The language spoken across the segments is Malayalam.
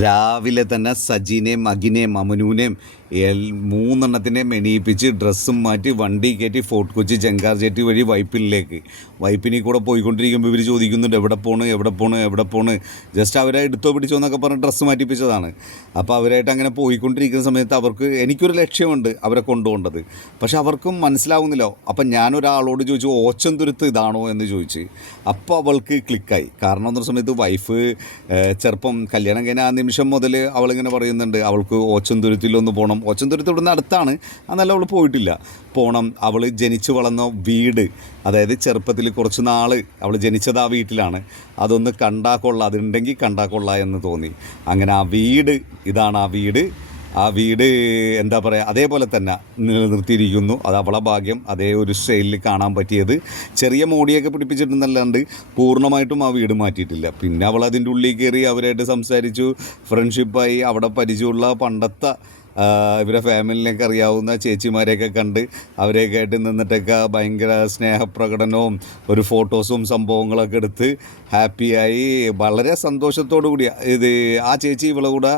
രാവിലെ തന്നെ സജിനെയും അഖിനെയും അമനുവിനെയും എൽ മെനിയിപ്പിച്ച് ഡ്രസ്സും മാറ്റി വണ്ടി കയറ്റി ഫോർട്ട് കൊച്ചി ചെങ്കാർ ജെട്ടി വഴി വൈപ്പിനിലേക്ക്. വൈപ്പിനിൽ കൂടെ പോയിക്കൊണ്ടിരിക്കുമ്പോൾ ഇവർ ചോദിക്കുന്നുണ്ട് എവിടെ പോണ് എവിടെ പോണ് എവിടെ പോണ്? ജസ്റ്റ് അവരെ എടുത്തോ പിടിച്ചോ എന്നൊക്കെ പറഞ്ഞ് ഡ്രസ്സ് മാറ്റിപ്പിച്ചതാണ്. അപ്പോൾ അവരായിട്ട് അങ്ങനെ പോയിക്കൊണ്ടിരിക്കുന്ന സമയത്ത് അവർക്ക് എനിക്കൊരു ലക്ഷ്യമുണ്ട് അവരെ കൊണ്ടുപോകേണ്ടത്. പക്ഷെ അവർക്കും മനസ്സിലാവുന്നില്ല. അപ്പം ഞാനൊരാളോട് ചോദിച്ചു ഓച്ചം തുരുത്ത് ഇതാണോ? എന്ന് ചോദിച്ച്. അപ്പോൾ അവൾക്ക് ക്ലിക്കായി. കാരണം എന്നൊരു സമയത്ത് വൈഫ് ചെറുപ്പം കല്യാണം കഴിഞ്ഞ ആ നിമിഷം മുതൽ അവളിങ്ങനെ പറയുന്നുണ്ട് അവൾക്ക് ഓച്ചന്തുരുത്തിലൊന്ന് പോകണം ഓച്ചന്തുരുത്ത് ഇവിടുന്ന് അടുത്താണ്. അന്നല്ല അവൾ പോയിട്ടില്ല. പോണം അവൾ ജനിച്ചു വളർന്ന വീട് അതായത് ചെറുപ്പത്തിൽ കുറച്ച് നാൾ അവൾ ജനിച്ചത് ആ വീട്ടിലാണ്. അതൊന്ന് കണ്ടാ കൊള്ളാം അതുണ്ടെങ്കിൽ കണ്ടാ കൊള്ളാം എന്ന് തോന്നി. അങ്ങനെ ആ വീട് ഇതാണ് ആ വീട്. ആ വീട് എന്താ പറയുക അതേപോലെ തന്നെ നിലനിർത്തിയിരിക്കുന്നു. അത് അവളെ ഭാഗ്യം അതേ ഒരു സ്റ്റൈലിൽ കാണാൻ പറ്റിയത്. ചെറിയ മോടിയൊക്കെ പിടിപ്പിച്ചിട്ടുണ്ടല്ലാണ്ട് പൂർണമായിട്ടും ആ വീട് മാറ്റിയിട്ടില്ല. പിന്നെ അവൾ അതിന്റെ ഉള്ളിൽ കയറി അവരായിട്ട് സംസാരിച്ചു. ഫ്രണ്ട്ഷിപ്പായി അവിടെ പരിചയമുള്ള പണ്ടത്തെ ഇവരെ ഫാമിലിനെയൊക്കെ അറിയാവുന്ന ചേച്ചിമാരെയൊക്കെ കണ്ട് അവരെയൊക്കെ ആയിട്ട് നിന്നിട്ടൊക്കെ ഭയങ്കര സ്നേഹപ്രകടനവും ഒരു ഫോട്ടോസും സംഭവങ്ങളൊക്കെ എടുത്ത് ഹാപ്പിയായി. വളരെ സന്തോഷത്തോടു കൂടി ഇത് ആ ചേച്ചി ഇവളെ കൂടെ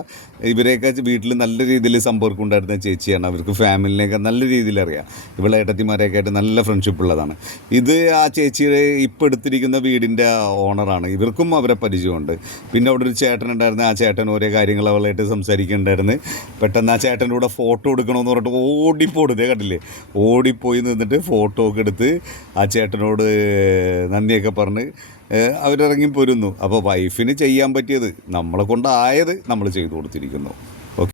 ഇവരെയൊക്കെ വീട്ടിൽ നല്ല രീതിയിൽ സമ്പർക്കം ഉണ്ടായിരുന്ന ചേച്ചിയാണ്. അവർക്ക് ഫാമിലിനെയൊക്കെ നല്ല രീതിയിൽ അറിയാം. ഇവളെ ഏട്ടത്തിമാരെയൊക്കെ ആയിട്ട് നല്ല ഫ്രണ്ട്ഷിപ്പ് ഉള്ളതാണ്. ഇത് ആ ചേച്ചിയുടെ ഇപ്പോൾ എടുത്തിരിക്കുന്ന വീടിന്റെ ഓണറാണ് ഇവർക്കും അവരെ പരിചയമുണ്ട്. പിന്നെ അവിടെ ഒരു ചേട്ടൻ ഉണ്ടായിരുന്നു. ആ ചേട്ടൻ ഓരോ കാര്യങ്ങൾ അവളായിട്ട് സംസാരിക്കുന്നുണ്ടായിരുന്നു. പെട്ടെന്ന് ആ ചേട്ടന്റെ കൂടെ ഫോട്ടോ എടുക്കണമെന്ന് പറഞ്ഞിട്ട് ഓടിപ്പോടും. ഇതേ കണ്ടില്ലേ? ഓടിപ്പോയി നിന്നിട്ട് ഫോട്ടോ ഒക്കെ എടുത്ത് ആ ചേട്ടനോട് നന്ദിയൊക്കെ പറഞ്ഞ് അവരിറങ്ങി പോരുന്നു. അപ്പോൾ വൈഫിന് ചെയ്യാൻ പറ്റിയത് നമ്മളെ കൊണ്ടായത് നമ്മൾ ചെയ്തു കൊടുത്തിരിക്കുന്നു.